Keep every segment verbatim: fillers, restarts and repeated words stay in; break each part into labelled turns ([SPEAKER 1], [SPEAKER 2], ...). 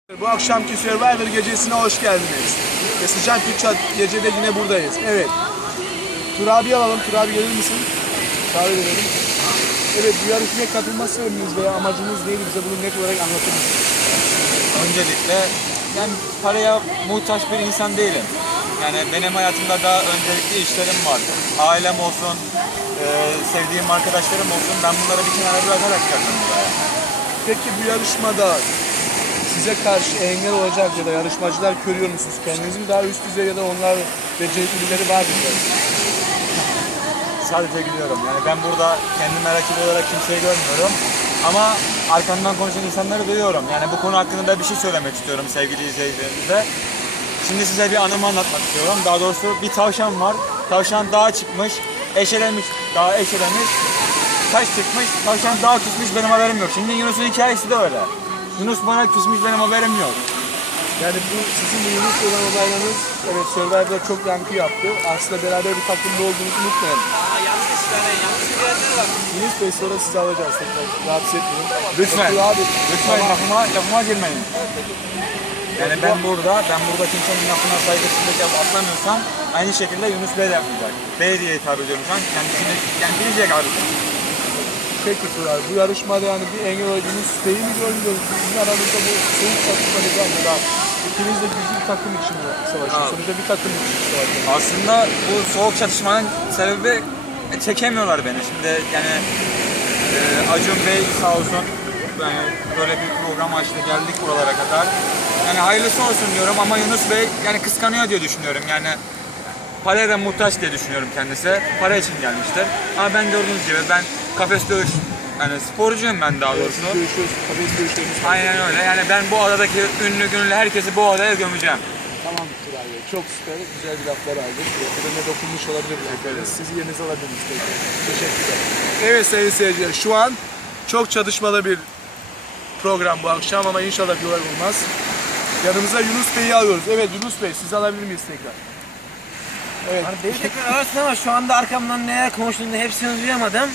[SPEAKER 1] Bu akşamki Survivor gecesine hoş geldiniz. Ve sıcak bir çat gecede yine buradayız. Evet. Tur abi alalım. Tur abi gelir misin? Çağrı verelim. Evet, bu yarışmaya katılma sebebiniz veya amacınız neydi? Bize bunu net olarak anlatır mısınız?
[SPEAKER 2] Öncelikle ben paraya muhtaç bir insan değilim. Yani benim hayatımda daha öncelikli işlerim var. Ailem olsun, e, sevdiğim arkadaşlarım olsun. Ben bunları bir kenara bırakarak geldim buraya.
[SPEAKER 1] Peki bu yarışmada size karşı engel olacak ya da yarışmacılar görüyor musunuz? Kendinizi mi daha üst düzey ya da onlar becerikli birileri var mı?
[SPEAKER 2] Sadece gülüyorum. Yani ben burada kendime rakip olarak kimseyi görmüyorum. Ama arkamdan konuşan insanları duyuyorum. Yani bu konu hakkında da bir şey söylemek istiyorum sevgili izleyicilerimize. Şimdi size bir anımı anlatmak istiyorum. Daha doğrusu bir tavşan var. Tavşan dağa çıkmış, eşelemiş, dağa eşelemiş. Taş çıkmış, tavşan dağa küsmüş, benim haberim yok. Şimdi Yunus'un hikayesi de öyle. Yunus bana küsmüş, benim haberim yok.
[SPEAKER 1] Yani bu sizin bu Yunus olan olaylarınız evet Survivor'da çok yankı yaptı. Aslında beraber bir takımda olduğunuzu unutmayın.
[SPEAKER 3] Aa, yanlış yani yanlış bir yerlere bak.
[SPEAKER 1] Yunus Bey sonra sizi alacağız tekrar. Rahatsız etmeyin.
[SPEAKER 2] Lütfen,
[SPEAKER 1] Peki abi,
[SPEAKER 2] lütfen
[SPEAKER 1] tamam.
[SPEAKER 2] lafıma, lafıma girmeyin. Yani ben burada, ben burada kimsenin lafına saygısızlık yapıp atlamıyorsam aynı şekilde Yunus Bey de yapmayacak. Bey diye hitap ediyorum şu an, kendisini, kendini diyecek abi.
[SPEAKER 1] Peki Tural, bu yarışmada yani bir engel olduğunuz Bey'i mi görüyoruz? Sizin aranızda bu soğuk çatışmanız var mı? Daha ikiniz de güçlü bir takım için mi savaşıyorsunuz? Sonuçta bir takım için savaşıyorsunuz.
[SPEAKER 2] Aslında bu soğuk çatışmanın sebebi e, çekemiyorlar beni. Şimdi yani e, Acun Bey sağ olsun yani böyle bir program açtı, geldik buralara kadar. Yani hayırlısı olsun diyorum ama Yunus Bey yani kıskanıyor diye düşünüyorum. Yani paraya da muhtaç diye düşünüyorum kendisi. Para için gelmiştir. Ama ben gördüğünüz gibi ben kafes dövüş yani sporcuyum ben daha doğrusu.
[SPEAKER 1] Görüşürüz, kafes görüşlerimiz.
[SPEAKER 2] Aynen öyle. Yani ben bu adadaki ünlü gönüllü herkesi bu adaya gömeceğim.
[SPEAKER 1] Tamam Tural Bey, çok süper, güzel bir laflar aldık. Ödeme dokunmuş olabilir bu laflarınız. Sizi yerinize alabiliriz. Teşekkürler. Evet sayın seyirciler, şu an çok çatışmalı bir program bu akşam ama inşallah bir olay olmaz. Yanımıza Yunus Bey'i alıyoruz. Evet Yunus Bey, sizi alabilir miyiz tekrar? Evet.
[SPEAKER 3] Hani beni tekrar ararsın ama şu anda arkamdan neler konuştuğunu hepsini duyamadım.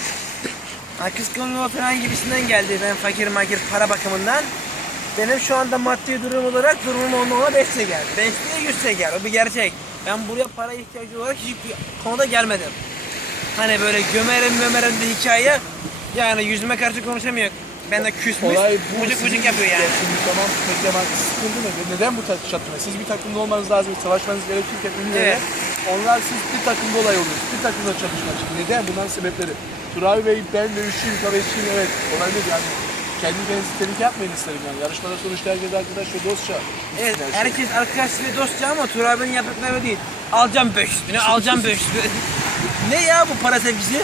[SPEAKER 3] Ha, kıskanıyor falan gibisinden geldi ben fakir makir para bakımından. Benim şu anda maddi durum olarak durumum olmama beş şeker. beşte yüz şeker, o bir gerçek. Ben buraya para ihtiyacı olarak hiçbir konuda gelmedim. Hani böyle gömerim gömerim bir hikaye, yani yüzüme karşı konuşamıyor. Ben de küsmüş,
[SPEAKER 1] Olay bu.
[SPEAKER 3] bucuk bucuk yapıyor yani.
[SPEAKER 1] Şimdi tamam, peki ama sıkıntı ne? Neden bu çatışma? Siz bir takımda olmanız lazım, savaşmanız gerekirken ünlü
[SPEAKER 3] Evet.
[SPEAKER 1] onlar siz bir takımda olay oluyorsunuz. Bir takımda çatışma çıktı. Neden? Bunların sebepleri. Turabi Bey, ben dövüşçüyüm, kavuşçuyum, evet. Olabilir yani. Kendi kendinizi tehlike yapmayın isterim yani. Yarışmada sonuçta herkes arkadaş ve dostça.
[SPEAKER 3] Evet,
[SPEAKER 1] Her şey.
[SPEAKER 3] herkes arkadaş ve dostça ama Tur abinin yaptıkları değil. Alacağım beş yüz bini, alacağım beş yüz bini. Ne ya bu para sevgisi?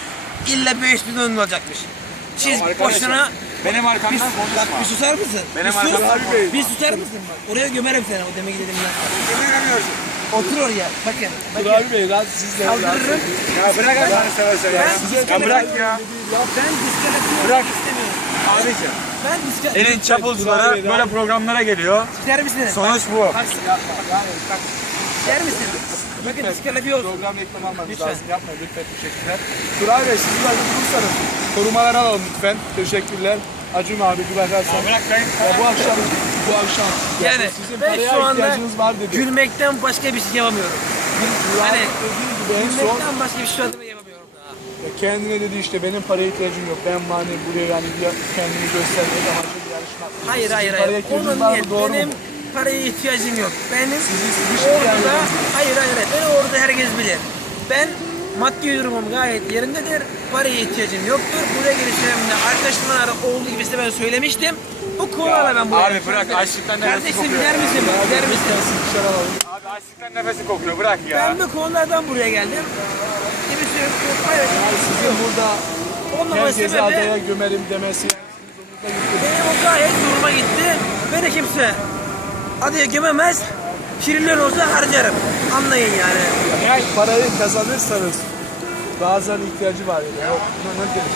[SPEAKER 3] İlla beş yüz bin önüne olacakmış. Siz
[SPEAKER 2] Tamam arkadaşım,
[SPEAKER 3] boşuna...
[SPEAKER 2] benim arkamdan
[SPEAKER 3] Bir,
[SPEAKER 2] konuşma.
[SPEAKER 3] bak bir susar mısın?
[SPEAKER 2] Benim
[SPEAKER 3] bir sus.
[SPEAKER 2] arkamdan
[SPEAKER 1] konuşma.
[SPEAKER 3] Bir susar mısın? Oraya gömerim seni, o demek dedim ya.
[SPEAKER 2] Göremiyorsun.
[SPEAKER 3] Otur oraya, bakın. bakın.
[SPEAKER 1] Turabi Bey, rahat siz de rahatsız
[SPEAKER 3] Kaldırırım.
[SPEAKER 1] edin.
[SPEAKER 2] Ya bırak Allah'ını seversen ya.
[SPEAKER 3] Ben
[SPEAKER 1] Size
[SPEAKER 2] Ya bırak ya.
[SPEAKER 3] Ben diskalifiye
[SPEAKER 2] Bırak.
[SPEAKER 3] olmak istemiyorum.
[SPEAKER 2] Abiciğim.
[SPEAKER 3] Ben diskalifiye...
[SPEAKER 2] Elin çapulcuları böyle programlara geliyor.
[SPEAKER 3] Siker misin?
[SPEAKER 2] Sonuç bu.
[SPEAKER 3] Bak, bak. Siker misin? Bakın diskalifiye olsun.
[SPEAKER 1] Program reklam almanız
[SPEAKER 3] Lütfen.
[SPEAKER 1] lazım. Yapmayın lütfen. Teşekkürler. Turay Bey, siz biraz durursanız korumaları alalım lütfen. Teşekkürler. Acun abi bir bakarsan.
[SPEAKER 2] Ya bırak ben.
[SPEAKER 1] Ya bu akşam, bu akşam
[SPEAKER 3] Yani
[SPEAKER 1] sizin
[SPEAKER 3] ben
[SPEAKER 1] paraya
[SPEAKER 3] şu anda
[SPEAKER 1] ihtiyacınız var dedi.
[SPEAKER 3] gülmekten başka bir şey yapamıyorum.
[SPEAKER 1] Turay
[SPEAKER 3] Hani
[SPEAKER 1] dediği gibi en son
[SPEAKER 3] gülmekten başka bir şey yapamıyorum daha.
[SPEAKER 1] ya kendine dedi işte benim paraya ihtiyacım yok. Ben mani buraya yani bir kendimi göstermeye amaçlı bir yarışma.
[SPEAKER 3] Hayır
[SPEAKER 1] Sizin
[SPEAKER 3] hayır
[SPEAKER 1] paraya
[SPEAKER 3] hayır.
[SPEAKER 1] ihtiyacınız
[SPEAKER 3] Onun
[SPEAKER 1] var mı?
[SPEAKER 3] değil.
[SPEAKER 1] Doğru
[SPEAKER 3] Benim
[SPEAKER 1] mu?
[SPEAKER 3] paraya ihtiyacım yok. Benim
[SPEAKER 1] Sizin sizin şey
[SPEAKER 3] orada,
[SPEAKER 1] yani.
[SPEAKER 3] hayır hayır hayır. Ben orada herkes bilir. Ben maddi durumum gayet yerindedir. Paraya ihtiyacım yoktur. Buraya gelişlerimde arkadaşımlar olduğu gibi size ben söylemiştim. Bu konularla ben buraya...
[SPEAKER 2] Abi bırak, açlıktan nefesi
[SPEAKER 3] Kardeşim
[SPEAKER 2] kokuyor.
[SPEAKER 3] gider misin? Gider misin?
[SPEAKER 1] Dışarı alalım.
[SPEAKER 2] Abi açlıktan nefesi kokuyor, bırak ya.
[SPEAKER 3] Ben bu konulardan buraya geldim. Gibi söylüyorum. Hayır.
[SPEAKER 1] Sizin burada
[SPEAKER 3] Olmama
[SPEAKER 1] herkesi
[SPEAKER 3] sebebi
[SPEAKER 1] adaya gömerim demesi yani sizin zorunuza gitti.
[SPEAKER 3] benim o gayet duruma gitti. Beni kimse adaya gömemez. Şirinler olsa harcarım. Anlayın yani.
[SPEAKER 1] Yani parayı kazanırsanız bazen ihtiyacı var yani. Yok, buna ne gerek?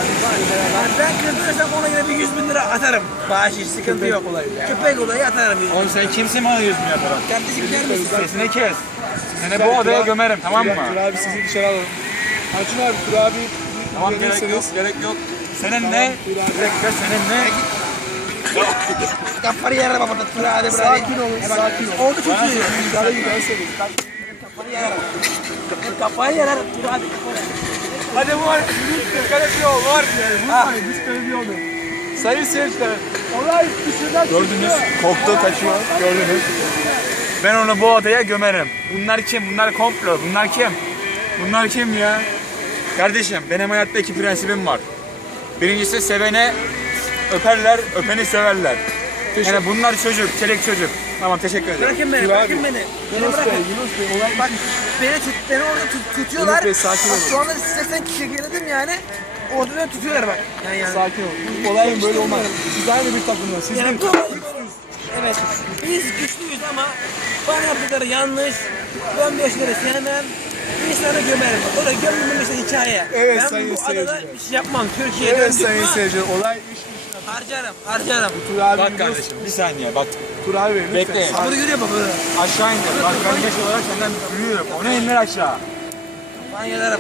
[SPEAKER 3] Yani ben kırdırırsam ona göre bir yüz bin lira atarım. Bahşiş sıkıntı
[SPEAKER 1] Köpek
[SPEAKER 3] yok.
[SPEAKER 1] olayı yani.
[SPEAKER 3] Köpek olayı atarım. yüz bin.
[SPEAKER 2] Oğlum sen kimsin bana yüz bin yaparak?
[SPEAKER 3] Kardeşim gider misin?
[SPEAKER 2] Sesini kes. Seni bu odaya gömerim, tamam mı?
[SPEAKER 1] Tur abi sizi dışarı alalım. Acun abi Tur abi
[SPEAKER 2] Tamam, gerek yok, gerek yok. Senin ne?
[SPEAKER 1] Tur abi.
[SPEAKER 2] Bir dakika, senin ne?
[SPEAKER 3] Kafanı yararım ama burada. Dur hadi dur hadi.
[SPEAKER 1] Sakin olun,
[SPEAKER 3] E bak,
[SPEAKER 1] sakin olun.
[SPEAKER 3] Oldu çok iyi.
[SPEAKER 1] Müdahale giderseniz.
[SPEAKER 3] Kafanı yararım. Kafanı yararım. Dur hadi.
[SPEAKER 1] Hadi var. Kale bir yol var. Vurmayın. Biz kale bir yol yok. Sayın seyirciler. Olay dışarıdan
[SPEAKER 2] Gördünüz, koktu, kaçıyor. Gördünüz. Ben onu bu odaya gömerim. Bunlar kim? Bunlar komplo. Bunlar kim? Bunlar kim ya? Kardeşim, benim hayatta iki prensibim var. Birincisi sevene öperler, öpeni severler. Yani bunlar çocuk, çelik çocuk. Tamam, teşekkür ederim.
[SPEAKER 3] Bırakın beni, bırakın beni. Beni
[SPEAKER 1] Yunus Bey,
[SPEAKER 3] bırakın.
[SPEAKER 1] Yunus Bey olay
[SPEAKER 3] Bak beni tut, beni orada tut, tutuyorlar.
[SPEAKER 1] Yunus Bey, sakin
[SPEAKER 3] Bak,
[SPEAKER 1] olun.
[SPEAKER 3] şu anda seksen kişi geriledim yani. Orada beni tutuyorlar bak. Yani yani.
[SPEAKER 1] sakin olun. Olayın böyle olmaz. Siz aynı bir takımda. Siz
[SPEAKER 3] Yani
[SPEAKER 1] bir
[SPEAKER 3] bu evet. Biz güçlüyüz ama bana yaptıkları yanlış. Ben bu işleri sevmem. İnsanı gömerim. O da gömümün işte hikaye.
[SPEAKER 1] Evet,
[SPEAKER 3] ben
[SPEAKER 1] sayın
[SPEAKER 3] bu adada
[SPEAKER 1] seyirciler.
[SPEAKER 3] bir şey yapmam. Türkiye'ye
[SPEAKER 1] Evet
[SPEAKER 3] döndük
[SPEAKER 1] sayın
[SPEAKER 3] mü
[SPEAKER 1] seyirciler. Olay iş işine.
[SPEAKER 3] harcarım, harcarım.
[SPEAKER 1] Tur abi
[SPEAKER 2] Bak
[SPEAKER 1] Yunus.
[SPEAKER 2] kardeşim, bir saniye bak.
[SPEAKER 1] Tur abi Bey, lütfen.
[SPEAKER 2] Bekleyin.
[SPEAKER 3] Bunu görüyor bak böyle.
[SPEAKER 2] Aşağı indir. Bak ben yaş olarak senden büyüğüm. Onu indir aşağı.
[SPEAKER 3] Ben yalarım.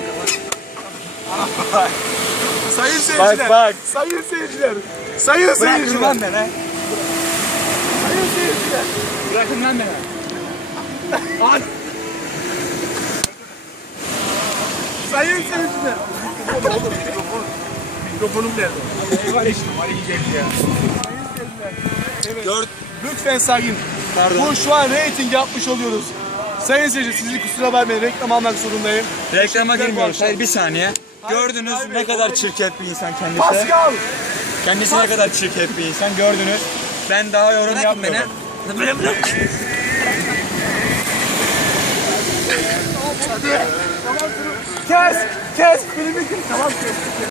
[SPEAKER 1] Sayın seyirciler.
[SPEAKER 2] Bak, bak.
[SPEAKER 1] Sayın seyirciler. Sayın
[SPEAKER 2] Bırakın
[SPEAKER 1] seyirciler.
[SPEAKER 2] lan beni.
[SPEAKER 1] Sayın seyirciler.
[SPEAKER 2] Bırakın lan beni.
[SPEAKER 1] Sayın seyirciler. Mikrofon oğlum mikrofon. Mikrofonum nerede?
[SPEAKER 2] Var işte, var yiyecek ya.
[SPEAKER 1] Evet.
[SPEAKER 2] Gör.
[SPEAKER 1] Lütfen sakin.
[SPEAKER 2] Pardon.
[SPEAKER 1] Bu şu an reyting yapmış oluyoruz. Sayın seyirciler sizi kusura bakmayın reklam almak zorundayım.
[SPEAKER 2] Reklama
[SPEAKER 1] Teşekkürler bu
[SPEAKER 2] girmiyoruz.
[SPEAKER 1] akşam.
[SPEAKER 2] Hayır bir saniye. Gördünüz
[SPEAKER 1] hayır,
[SPEAKER 2] ne kadar
[SPEAKER 1] hayır.
[SPEAKER 2] çirkef bir insan kendisi.
[SPEAKER 1] Pascal.
[SPEAKER 2] Kendisi ne kadar çirkef bir insan gördünüz. Ben daha yorum
[SPEAKER 3] Bırakın beni.
[SPEAKER 2] yapmıyorum.
[SPEAKER 3] Böyle bırak.
[SPEAKER 1] Kes. Kes. Filmi kes. Tamam kes.